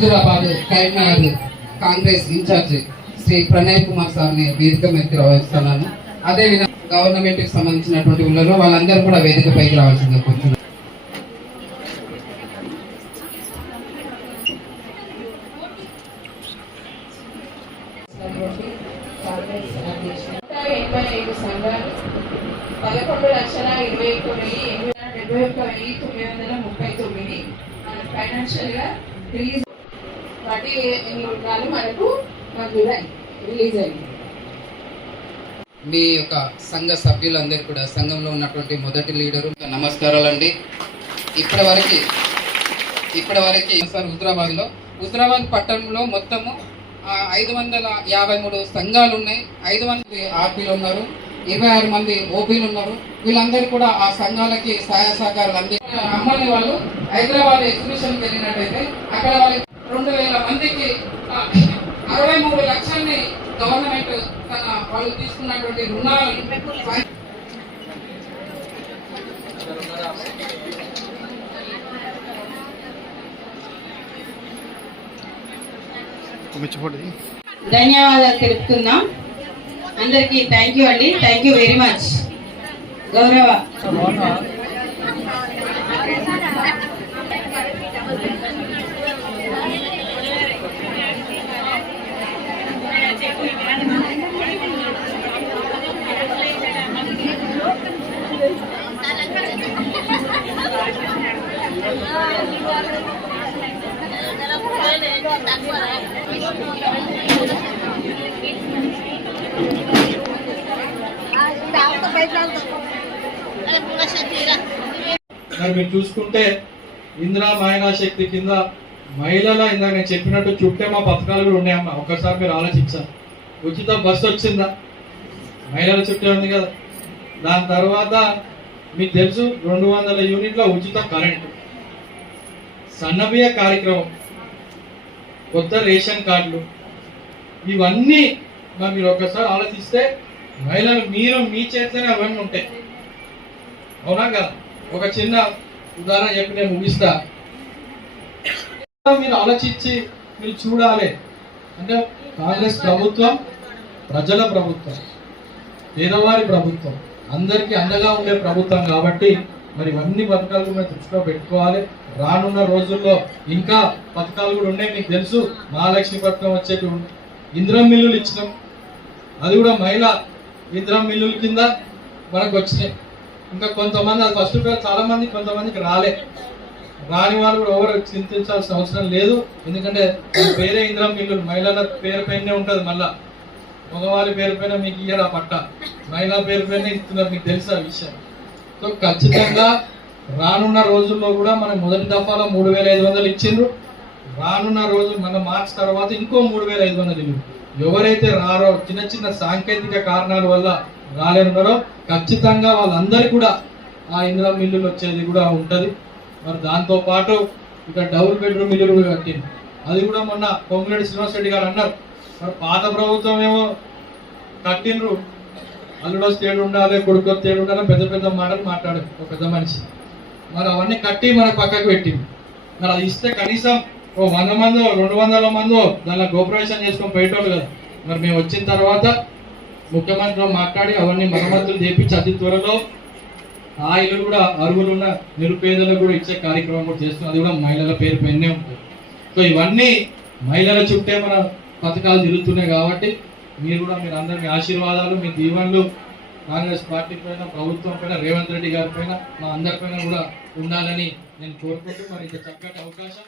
Huzurabad Karimnagar Congress incharge Shri Pranay Kumar సార్ని వేదిక మీదకి రావిస్తున్నాను అదేవిధంగా గవర్నమెంట్కి సంబంధించినటువంటి ఉన్నారు. వాళ్ళందరూ కూడా వేదికపైకి రావాల్సిందిగా కోరుతున్నాను. పదకొండు లక్షల ఇరవై ఒక్క వెయ్యి ఎనిమిది డెబ్బై ఒక్క వెయ్యి తొమ్మిది వందల ముప్పై తొమ్మిది. ఫైనాన్షియల్గా రిలీజ్ వాటి ఎన్ని ఉండాలి? మనకు రిలీజ్ అయింది. మీ యొక్క సంఘ సభ్యులందరూ కూడా సంఘంలో ఉన్నటువంటి మొదటి లీడరు నమస్కారాలండి. ఇప్పటి వరకు ఇప్పటి వరకు సార్ హుజరాబాద్లో హుజరాబాద్ పట్టణంలో మొత్తము ఐదు వందల యాభై మూడు సంఘాలు ఉన్నాయి. ఐదు వందల ఆర్పీలు ఉన్నారు ఇరవై ఆరు మంది ఓపీలు ఉన్నారు. వీళ్ళందరూ కూడా ఆ సంఘాలకి సహాయ సహకారాలు అందించారు. అమ్మని వాళ్ళు హైదరాబాద్ ఎగ్జిబిషన్ వెళ్ళినట్టయితే అక్కడ వాళ్ళకి రెండు వేల మందికి అరవై మూడు లక్షల్ని గవర్నమెంట్ తన వాళ్ళు తీసుకున్నటువంటి రుణాలను ధన్యవాదాలు తెలుపుతున్నాం. అందరికీ థ్యాంక్ యూ అండి. థ్యాంక్ యూ వెరీ మచ్ గౌరవ. మరి మీరు చూసుకుంటే ఇందిరా మహిళా శక్తి కింద మహిళల ఇందాక నేను చెప్పినట్టు చుట్టే మా పథకాలు కూడా ఉన్నాయమ్మా ఒక్కసారి మీరు ఆలోచించారు ఉచిత బస్సు వచ్చిందా? మహిళల చుట్టే ఉంది కదా. దాని తర్వాత మీకు తెలుసు రెండు వందల యూనిట్ల ఉచిత కరెంటు. సన్నబియ్య కార్యక్రమం. కొత్త రేషన్ కార్డులు. ఇవన్నీ మరి మీరు ఒకసారి ఆలోచిస్తే మహిళలు మీరు మీ చేతిలోనే అవన్నీ ఉంటాయి. అవునా కదా? ఒక చిన్న ఉదాహరణ చెప్పి నేను ముగిస్తా. మీరు ఆలోచించి మీరు చూడాలి. అంటే కాంగ్రెస్ ప్రభుత్వం ప్రజల ప్రభుత్వం పేదవారి ప్రభుత్వం అందరికీ అండగా ఉండే ప్రభుత్వం కాబట్టి మరి ఇవన్నీ పథకాలు మనం దృష్టిలో పెట్టుకోవాలి. రానున్న రోజుల్లో ఇంకా పథకాలు కూడా ఉన్నాయి. మీకు తెలుసు మహాలక్ష్మి పథకం వచ్చేటి ఇంద్రం మిల్లులు ఇచ్చినాం. అది కూడా మహిళ ఇంద్రం మిల్లుల కింద మనకు వచ్చినాయి. ఇంకా కొంతమంది అది ఫస్ట్ పేరు చాలా మంది కొంతమందికి రాలే. రాని వాళ్ళు కూడా ఎవరు చింతించాల్సిన అవసరం లేదు. ఎందుకంటే పేరే ఇంద్రం మిల్లులు. మహిళల పేరు పైనే ఉంటుంది మళ్ళా. మగవారి పేరు పైన మీకు ఇయ్యరు ఆ పట్ట. మహిళా పేరు పైన ఇస్తున్నారు. మీకు తెలుసు ఆ విషయం. సో ఖచ్చితంగా రానున్న రోజుల్లో కూడా మనం మొదటి దఫాలో మూడు వేల ఐదు వందలు ఇచ్చిండ్రు. రానున్న రోజు మన మార్చ్ తర్వాత ఇంకో మూడు వేల ఐదు వందలు ఇవ్వు. ఎవరైతే రారో చిన్న చిన్న సాంకేతిక కారణాల వల్ల రాలేనున్నారో ఖచ్చితంగా వాళ్ళందరికీ కూడా ఆ ఇందిరా మిల్లులు వచ్చేది కూడా ఉంటుంది. మరి దాంతోపాటు ఇక డబుల్ బెడ్రూమ్ ఇల్లు కూడా కట్టింది అది కూడా మొన్న పొంగులేటి శ్రీనివాస్ రెడ్డి గారు అన్నారు. మరి పాత ప్రభుత్వం ఏమో కట్టిండ్రు. అల్లుడో తేడు ఉండాలి కొడుకు తేడు ఉండాలి పెద్ద పెద్ద మాటలు మాట్లాడు ఒక పెద్ద మనిషి. మరి అవన్నీ కట్టి మన పక్కకు పెట్టింది మరి అది ఇస్తే కనీసం ఓ వంద మందో రెండు వందల మందో దానిలో గోపరేషన్ చేసుకొని పోయేటోళ్ళు కదా. మరి మేము వచ్చిన తర్వాత ముఖ్యమంత్రితో మాట్లాడి అవన్నీ మరమ్మతులు చేపించి అతి త్వరలో ఆ ఇల్లు కూడా అరుగులున్న ఉన్న నిరుపేదలకు కూడా ఇచ్చే కార్యక్రమం కూడా చేస్తున్నాం. అది కూడా మహిళల పేరు పైనే ఉంటుంది. సో ఇవన్నీ మహిళల చుట్టే మన పథకాలు తిరుగుతున్నాయి కాబట్టి మీరు కూడా మీరు అందరి మీ ఆశీర్వాదాలు మీ దీవెనలు కాంగ్రెస్ పార్టీ పైన ప్రభుత్వం పైన రేవంత్ రెడ్డి గారి పైన మా అందరి పైన కూడా ఉండాలని నేను కోరుకుంటూ మరి ఇంత చక్కటి అవకాశం